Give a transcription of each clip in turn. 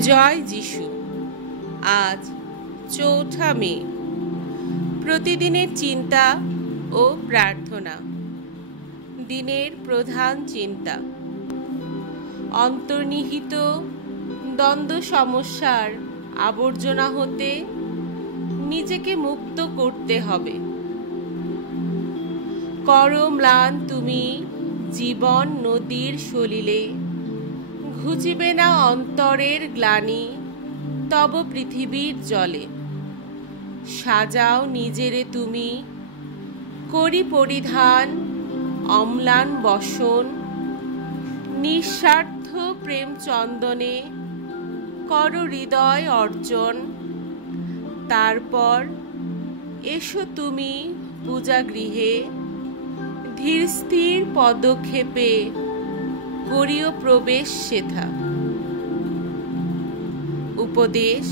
জয় যিশু। আজ ৪ঠা মে। প্রতিদিনের চিন্তা ও প্রার্থনা। দিনের প্রধান চিন্তা, অন্তর্নিহিত দ্বন্দ্ব সমস্যার আবর্জনা হতে নিজেকে মুক্ত করতে হবে। করো ম্লান তুমি জীবন নদীর সলিলে, ঘুচিবে না অন্তরের গ্লানি তব পৃথিবীর জলে। সাজাও নিজেরে তুমি, করি পরিধান অম্লান বসন, নিঃস্বার্থ প্রেম চন্দনে করো হৃদয় অর্জন। তারপর এসো তুমি পূজাগৃহে, ধীর স্থির পদক্ষেপে করিও প্রবেশ সেথা। উপদেশ,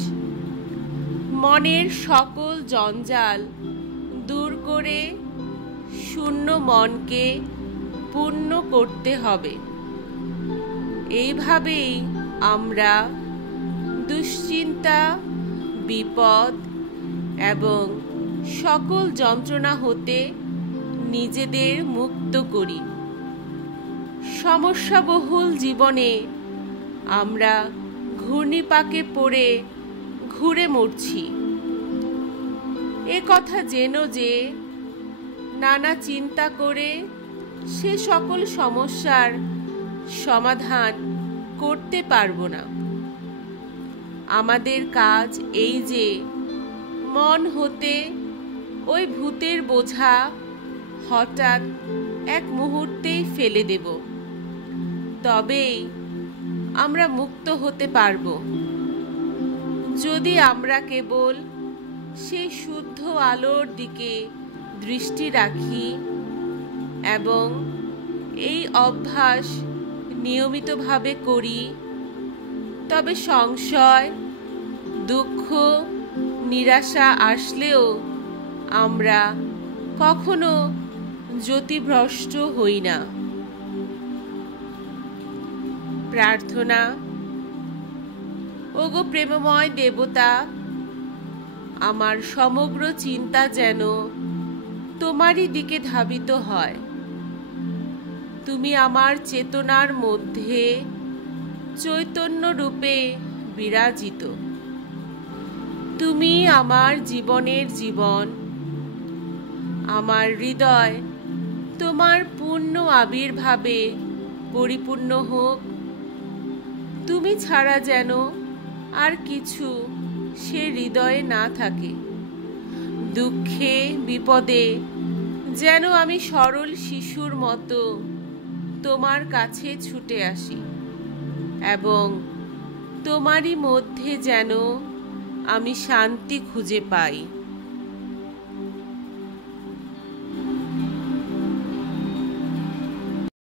মনের সকল জঞ্জাল দূর করে শূন্য মনকে পূর্ণ করতে হবে। এইভাবেই আমরা দুশ্চিন্তা, বিপদ এবং সকল যন্ত্রণা হতে নিজেদের মুক্ত করি। সমস্যাবহুল জীবনে আমরা ঘূর্ণিপাকে পড়ে ঘুরে মরছি। এ কথা জেনো যে নানা চিন্তা করে সে সকল সমস্যার সমাধান করতে পারব না। আমাদের কাজ এই যে মন হতে ওই ভূতের বোঝা হঠাৎ এক মুহূর্তেই ফেলে দেব, তবেই আমরা মুক্ত হতে পারব। যদি আমরা কেবল সেই শুদ্ধ আলোর দিকে দৃষ্টি রাখি এবং এই অভ্যাস নিয়মিতভাবে করি, তবে সংশয়, দুঃখ, নিরাশা আসলেও আমরা কখনো জ্যোতিভ্রষ্ট হই না। প্রার্থনা। ওগো প্রেমময় দেবতা, আমার সমগ্র চিন্তা যেন তোমারই দিকে ধাবিত হয়। তুমি আমার চেতনার মধ্যে চৈতন্য রূপে বিরাজিত। তুমি আমার জীবনের জীবন। আমার হৃদয় তোমার পূর্ণ আবির্ভাবে পরিপূর্ণ হোক। তুমি ছাড়া যেন আর কিছু সে হৃদয়ে না থাকে। দুঃখে বিপদে যেন আমি সরল শিশুর মতো তোমার কাছে ছুটে আসি এবং তোমারই মধ্যে যেন আমি শান্তি খুঁজে পাই।